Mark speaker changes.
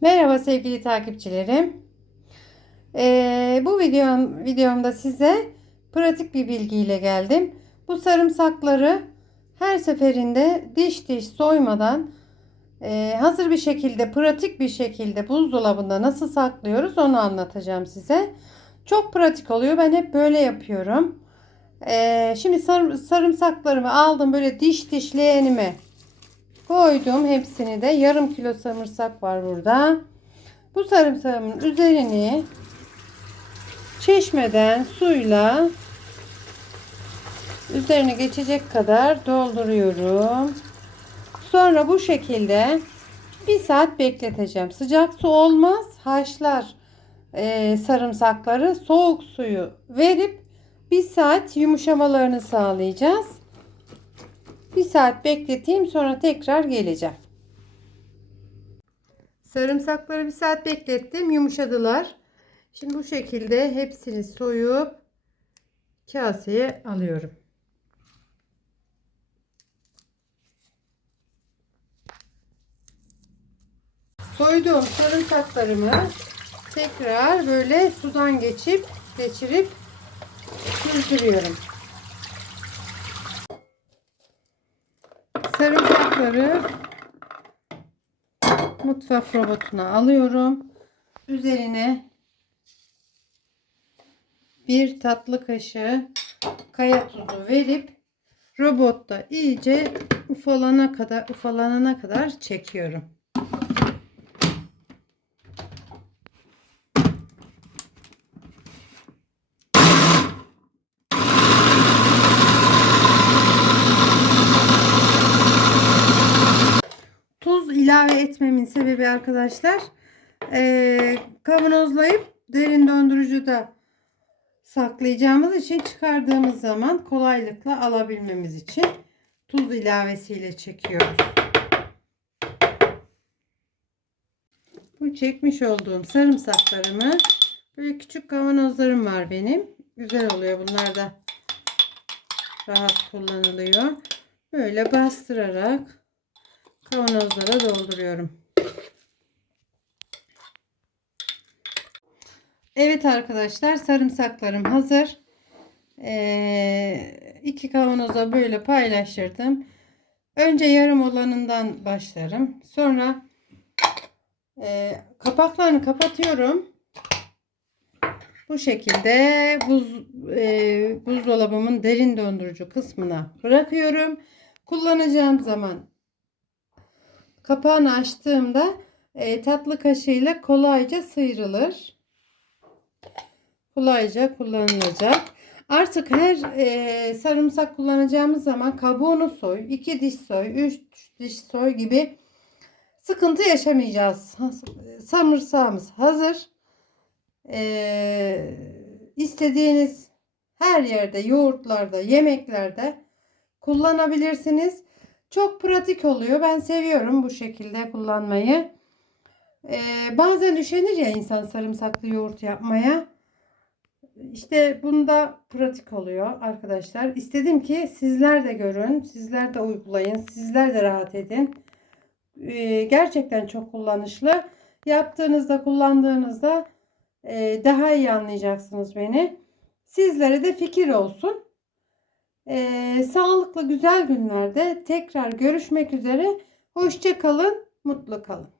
Speaker 1: Merhaba sevgili takipçilerim. Ee, bu videom, videomda size pratik bir bilgiyle geldim. Bu sarımsakları her seferinde diş diş soymadan e, hazır bir şekilde pratik bir şekilde buzdolabında nasıl saklıyoruz onu anlatacağım size. Çok pratik oluyor. Ben hep böyle yapıyorum. Ee, şimdi sar, sarımsaklarımı aldım böyle diş diş leğenime koydum hepsini de yarım kilo sarımsak var burada. Bu sarımsağımın üzerini çeşmeden suyla üzerine geçecek kadar dolduruyorum. Sonra bu şekilde bir saat bekleteceğim. Sıcak su olmaz. Haşlar e, sarımsakları soğuk suyu verip bir saat yumuşamalarını sağlayacağız. Bir saat bekleteyim sonra tekrar geleceğim. Sarımsakları bir saat beklettim. Yumuşadılar. Şimdi bu şekilde hepsini soyup kaseye alıyorum. Soyduğum sarımsaklarımı tekrar böyle sudan geçip geçirip süzdürüyorum. Sarımsakları mutfak robotuna alıyorum. Üzerine bir tatlı kaşığı kaya tuzu verip robotta iyice ufalana kadar ufalanana kadar çekiyorum. Tuz ilave etmemin sebebi arkadaşlar ee, kavanozlayıp derin dondurucuda saklayacağımız için çıkardığımız zaman kolaylıkla alabilmemiz için tuz ilavesiyle çekiyoruz. Bu çekmiş olduğum sarımsaklarımı böyle küçük kavanozlarım var benim. Güzel oluyor bunlar da rahat kullanılıyor. Böyle bastırarak kavanozlara dolduruyorum. Evet arkadaşlar sarımsaklarım hazır. Ee, iki kavanoza böyle paylaştırdım. Önce yarım olanından başlarım. Sonra e, kapaklarını kapatıyorum. Bu şekilde buz e, buzdolabımın derin dondurucu kısmına bırakıyorum. Kullanacağım zaman kapağını açtığımda e, tatlı kaşığıyla kolayca sıyrılır. Kolayca kullanılacak. Artık her e, sarımsak kullanacağımız zaman kabuğunu soy, iki diş soy, üç diş soy gibi sıkıntı yaşamayacağız. Sarımsağımız hazır. E, istediğiniz her yerde, yoğurtlarda, yemeklerde kullanabilirsiniz. Çok pratik oluyor. Ben seviyorum bu şekilde kullanmayı. Ee, bazen üşenir ya insan sarımsaklı yoğurt yapmaya. İşte bunda pratik oluyor arkadaşlar. İstedim ki sizler de görün. Sizler de uygulayın. Sizler de rahat edin. Ee, gerçekten çok kullanışlı. Yaptığınızda kullandığınızda e, daha iyi anlayacaksınız beni. Sizlere de fikir olsun. Ee, sağlıklı güzel günlerde tekrar görüşmek üzere. Hoşça kalın, mutlu kalın.